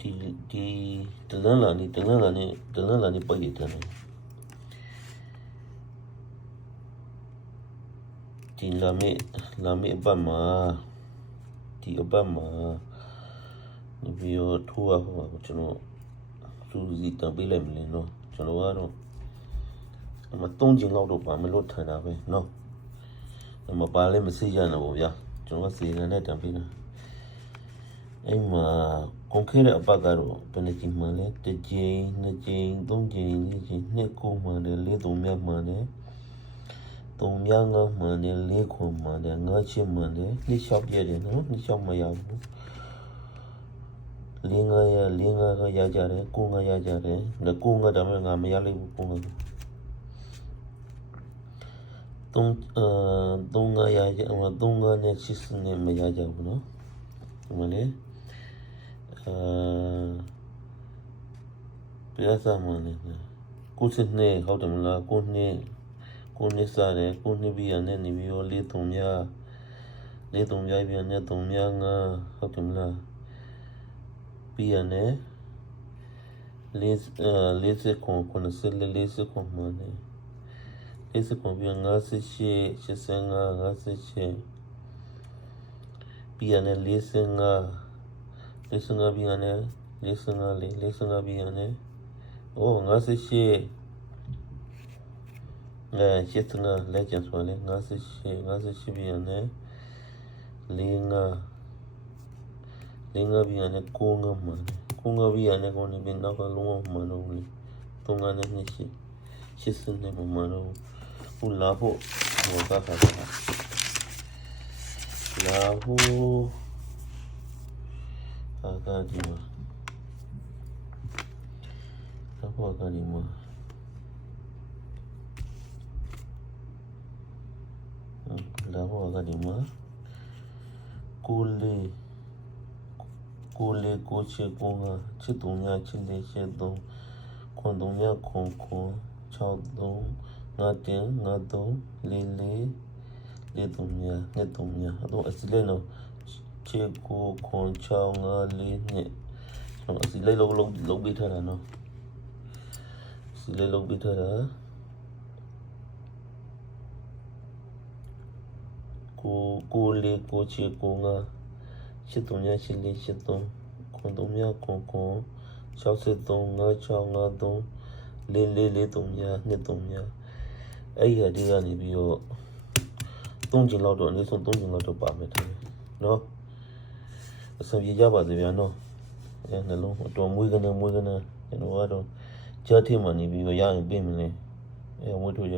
ဒီတလန်းလာနေပိတ်ရတယ်ဒီလာမေအပတ်မှာဒီအပတ်မှာဒီဗီဒီယိုထိုးရမှာကျွန်တော်စူးစီးတံပေးလိုက်မလဲနော်ကျွန်တော်ကတော့အမ3ကျင်းလောက်တော့ပါမလို့ထန်တာပဲနော်အမပါလဲမစိရတော့ဘူးဗျာကျွန်တော်ကစီရနဲ့တံပေးတာအဲ့မှာကုန်ခဲတဲ့အပတ်ကတော့ဘယ်နှကြိမ်မှလဲ1ကြိမ်2ကြိမ်3ကြိမ်4ကြိမ်2ခုမှတယ်4 3မြတ်မှတယ်3မြတ်5မှတယ်4ခုမှတယ်5ချက်မှတယ်2 6ပြည့်တယ်နော်2 6မရဘူး4 5ကရကြတယ်9 5ရကြတယ်9 5ဒါပေမဲ့ငါမရလိုက်ဘူး9 5 3 5ရကြ3 5နဲ့6နဲ့မရကြဘူးနော်ဒီမှာလေပြရစမှလည်းကိုစစ်နဲ့ဟုတ်တယ်မလားကိုနှစ်စားတယ်ကိုနှစ်ပြီးရနဲ့နေပြီးတော့4 3မြပြန်နဲ့3မြ5ဟုတ်တယ်မလားပြီးရနဲ့40ခွန်40ခွန်မှနဲ့40ခွန်ပြီး58 85 58ပြီးရနဲ့45ပြီးရနဲ့45ပြီးရနဲ့5885လက်ကျန်ဆိုလေ58ပြီးရနဲ့45ပြီးရနဲ့95မှ95ပြီးရနဲ့ကိုနေပြီးနောက်ကလုံးဝမှန်တော့ဘူး3နဲ့80နဲ့မှန်တော့ဘူးလာဖို့ဟောကတာလာဖို့အာဒီမှာတော့ကဒီမှာလာဖို့ကဒီမှာကိုချေကိုငါချစ်တုံညာချစ်လေးချစ်တုံခွန်တုံညာခွန်6တုံငါတင်ငါတုံလေးတုံညာနှစ်တုံညာတော့အစလဲနော်ချေကိုခွန်6 5 4နှစ်တော့အစလဲလုံးပေးထားတာနော်စီလေးလုံးပေးထားတာကိုချေကိုငါချစ်တုံညာချစ်လေးချစ်တုံခွန်တုံညာခွန်63 56 53 4တုံညာနှစ်တုံညာအဲ့ရဒီကနေပြီးတော့3ကျင်လောက်တော့အနည်းဆုံး3ကျင်လောက်တော့ပါမယ်တဲ့နော်အဆင်ပြေကြပါစေဗျာနော်အဲ့နှလုံးအတော်မွေးကနေကျွန်တော်ကတော့ကြားထည့်မှနေပြီးတော့ရရင်ပြင်မလဲအဲ့ဝတ်ထုတ်ရ